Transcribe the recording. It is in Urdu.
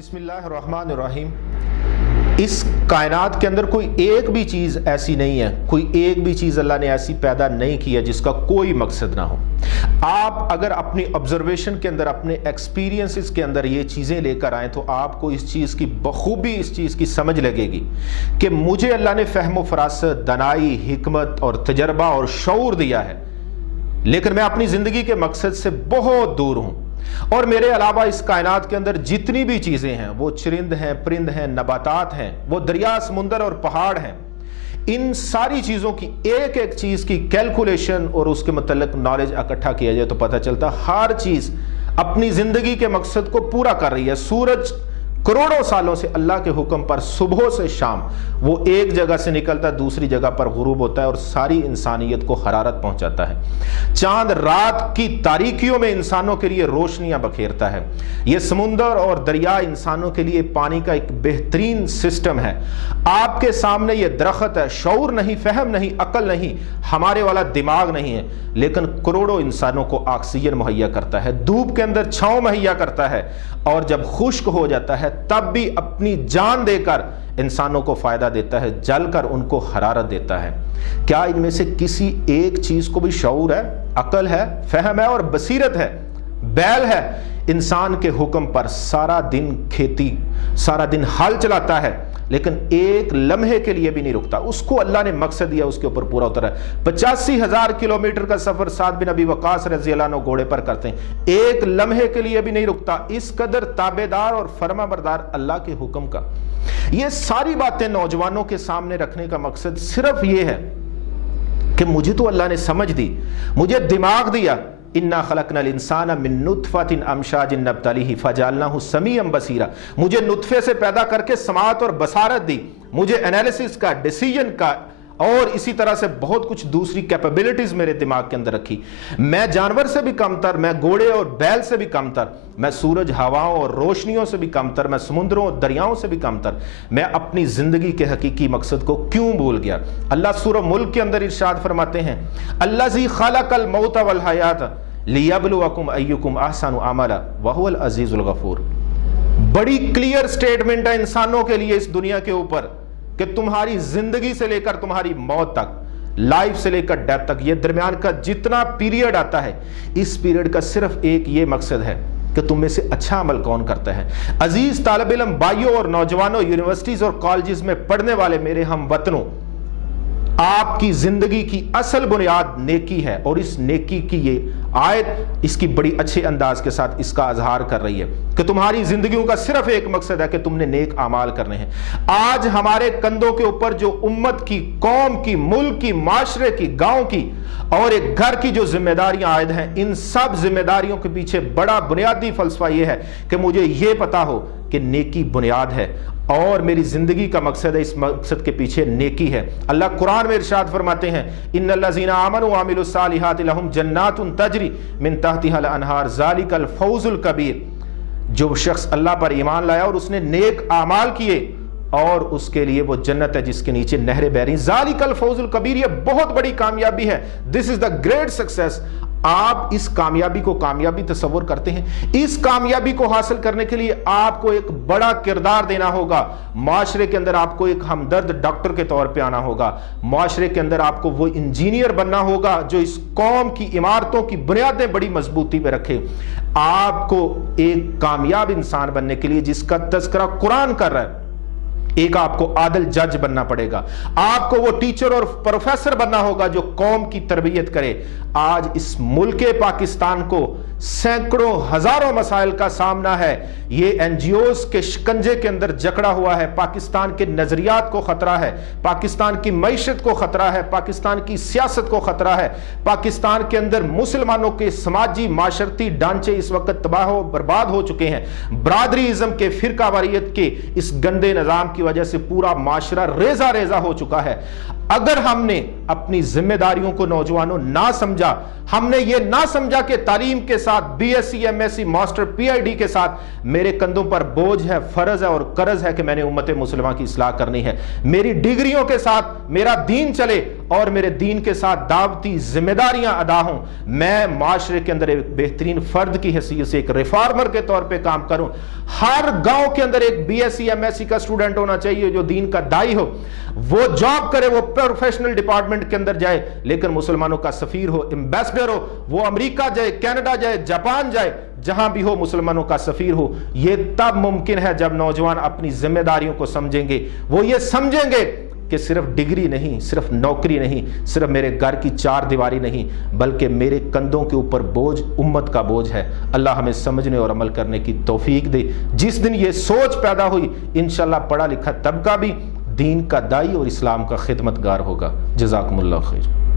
بسم اللہ الرحمن الرحیم۔ اس کائنات کے اندر کوئی ایک بھی چیز ایسی نہیں ہے، کوئی ایک بھی چیز اللہ نے ایسی پیدا نہیں کی ہے جس کا کوئی مقصد نہ ہو۔ آپ اگر اپنی آبزرویشن کے اندر، اپنے ایکسپیرینسز کے اندر یہ چیزیں لے کر آئیں تو آپ کو اس چیز کی بخوبی اس چیز کی سمجھ لگے گی کہ مجھے اللہ نے فہم و فراست، دانائی، حکمت اور تجربہ اور شعور دیا ہے، لیکن میں اپنی زندگی کے مقصد سے بہت دور ہوں، اور میرے علاوہ اس کائنات کے اندر جتنی بھی چیزیں ہیں، وہ چرند ہیں، پرند ہیں، نباتات ہیں، وہ دریا، سمندر اور پہاڑ ہیں، ان ساری چیزوں کی ایک ایک چیز کی کیلکولیشن اور اس کے متعلق نالج اکٹھا کیا جائے تو پتہ چلتا ہر چیز اپنی زندگی کے مقصد کو پورا کر رہی ہے۔ سورج کروڑوں سالوں سے اللہ کے حکم پر صبح سے شام وہ ایک جگہ سے نکلتا ہے، دوسری جگہ پر غروب ہوتا ہے اور ساری انسانیت کو حرارت پہنچاتا ہے۔ چاند رات کی تاریکیوں میں انسانوں کے لیے روشنیاں بکھیرتا ہے۔ یہ سمندر اور دریا انسانوں کے لیے پانی کا ایک بہترین سسٹم ہے۔ آپ کے سامنے یہ درخت ہے، شعور نہیں، فہم نہیں، عقل نہیں، ہمارے والا دماغ نہیں ہے، لیکن کروڑوں انسانوں کو آکسیجن مہیا کرتا ہے، دھوپ کے اندر چھاؤں مہیا کرتا ہے، اور جب خشک ہو جاتا ہے تب بھی اپنی جان دے کر انسانوں کو فائدہ دیتا ہے، جل کر ان کو حرارت دیتا ہے۔ کیا ان میں سے کسی ایک چیز کو بھی شعور ہے، عقل ہے، فہم ہے اور بصیرت ہے؟ بیل ہے، انسان کے حکم پر سارا دن کھیتی، سارا دن ہل چلاتا ہے، لیکن ایک لمحے کے لیے بھی نہیں رکتا۔ اس کو اللہ نے مقصد دیا، اس کے اوپر پورا اترا ہے۔ 85,000 کلومیٹر کا سفر سعد بن ابی وقاص رضی اللہ عنہ گھوڑے پر کرتے ہیں، ایک لمحے کے لیے بھی نہیں رکتا۔ اس قدر تابعدار اور فرما بردار اللہ کے حکم کا۔ یہ ساری باتیں نوجوانوں کے سامنے رکھنے کا مقصد صرف یہ ہے کہ مجھے تو اللہ نے سمجھ دی، مجھے دماغ دیا، اِنَّا خَلَقْنَا الْإِنسَانَ مِن نُطْفَةٍ أَمْشَاجٍ نَبْتَلِيهِ فَجَعَلْنَاهُ سَمِيعًا بَصِيرًا، مجھے نطفے سے پیدا کر کے سماعت اور بصارت دی، مجھے انالیسس کا، ڈیسیژن کا اور اسی طرح سے بہت کچھ دوسری کیپیبلٹیز میرے دماغ کے اندر رکھی۔ میں جانور سے بھی کم تر، میں گھوڑے اور بیل سے بھی کم تر، میں سورج، ہواؤں اور روشنیوں سے بھی کم تر، میں سمندروں اور دریاؤں سے بھی کم تر۔ میں اپنی زندگی کے حقیقی مقصد کو کیوں بھول گیا؟ اللہ سورہ ملک کے اندر ارشاد فرماتے ہیں، الذی خلق الموت والحیات لیبلوکم ایکم احسن عملا وہو العزیز الغفور۔ بڑی کلیئر سٹیٹمنٹ ہے انسانوں کے لیے اس دنیا کے اوپر کہ تمہاری زندگی سے لے کر تمہاری موت تک، لائف سے لے کر ڈیتھ تک، یہ درمیان کا جتنا پیریڈ آتا ہے، اس پیریڈ کا صرف ایک یہ مقصد ہے کہ تم میں سے اچھا عمل کون کرتا ہے۔ عزیز طالب علم بھائیوں اور نوجوانوں، یونیورسٹیز اور کالجز میں پڑھنے والے میرے ہم وطنوں، آپ کی زندگی کی اصل بنیاد نیکی ہے، اور اس نیکی کی یہ آیت اس کی بڑی اچھے انداز کے ساتھ اس کا اظہار کر رہی ہے کہ تمہاری زندگیوں کا صرف ایک مقصد ہے کہ تم نے نیک اعمال کرنے ہیں۔ آج ہمارے کندھوں کے اوپر جو امت کی، قوم کی، ملک کی، معاشرے کی، گاؤں کی اور ایک گھر کی جو ذمہ داریاں عائد ہیں، ان سب ذمہ داریوں کے پیچھے بڑا بنیادی فلسفہ یہ ہے کہ مجھے یہ پتا ہو کہ نیکی بنیاد ہے اور میری زندگی کا مقصد ہے، اس مقصد کے پیچھے نیکی ہے۔ اللہ قرآن میں ارشاد فرماتے ہیں، ان الذین آمنوا وعملوا الصالحات لهم جنات تجری من تحتها الانہار ذلک الفوز الکبیر۔ جو شخص اللہ پر ایمان لایا اور اس نے نیک اعمال کیے اور اس کے لیے وہ جنت ہے جس کے نیچے نہریں بہ رہی ہیں، ذالک الفوز الکبیر، یہ بہت بڑی کامیابی ہے۔ دس از دا گریٹ سکسیس۔ آپ اس کامیابی کو کامیابی تصور کرتے ہیں؟ اس کامیابی کو حاصل کرنے کے لیے آپ کو ایک بڑا کردار دینا ہوگا۔ معاشرے کے اندر آپ کو ایک ہمدرد ڈاکٹر کے طور پہ آنا ہوگا۔ معاشرے کے اندر آپ کو وہ انجینئر بننا ہوگا جو اس قوم کی عمارتوں کی بنیادیں بڑی مضبوطی پہ رکھے۔ آپ کو ایک کامیاب انسان بننے کے لیے، جس کا تذکرہ قرآن کر رہا ہے، ایک آپ کو عادل جج بننا پڑے گا، آپ کو وہ ٹیچر اور پروفیسر بننا ہوگا جو قوم کی تربیت کرے۔ آج اس ملک پاکستان کو سینکڑوں ہزاروں مسائل کا سامنا ہے۔ یہ این جی اوز کے شکنجے کے اندر جکڑا ہوا ہے، پاکستان کے نظریات کو خطرہ ہے، پاکستان کی معیشت کو خطرہ ہے، پاکستان کی سیاست کو خطرہ ہے، پاکستان کے اندر مسلمانوں کے سماجی معاشرتی ڈھانچے اس وقت تباہ و برباد ہو چکے ہیں۔ برادری ازم کے، فرقہ واریت کے اس گندے نظام کی وجہ سے پورا معاشرہ ریزہ ریزہ ہو چکا ہے۔ اگر ہم نے اپنی ذمہ داریوں کو نوجوانوں نہ سمجھا، ہم نے یہ نہ سمجھا کہ تعلیم کے ساتھ B S C, M S C, master, P H D کے ساتھ میرے کندھوں پر بوجھ ہے، فرض ہے اور قرض ہے کہ میں نے امت مسلمہ کی اصلاح کرنی ہے، میری ڈگریوں کے ساتھ میرا دین چلے اور میرے دین کے ساتھ دعوتی ذمہ داریاں ادا ہوں، میں معاشرے کے اندر ایک بہترین فرد کی حیثیت سے ایک ریفارمر کے طور پہ کام کروں۔ ہر گاؤں کے اندر ایک B S C M S C کا اسٹوڈنٹ ہونا چاہیے جو دین کا داعی ہو، وہ جاب کرے، وہ پروفیشنل ڈپارٹمنٹ کے اندر جائے لیکن مسلمانوں کا سفیر ہو، ایمبیسڈر ہو، وہ امریکہ جائے، کینیڈا جائے، جاپان جائے، جہاں بھی ہو مسلمانوں کا سفیر ہو۔ یہ تب ممکن ہے جب نوجوان اپنی ذمہ داریوں کو سمجھیں گے، وہ یہ سمجھیں گے کہ صرف ڈگری نہیں، صرف نوکری نہیں، صرف میرے گھر کی چار دیواری نہیں، بلکہ میرے کندھوں کے اوپر بوجھ امت کا بوجھ ہے۔ اللہ ہمیں سمجھنے اور عمل کرنے کی توفیق دے۔ جس دن یہ سوچ پیدا ہوئی انشاءاللہ پڑھا لکھا طبقہ بھی دین کا داعی اور اسلام کا خدمتگار ہوگا۔ جزاکم اللہ خیر۔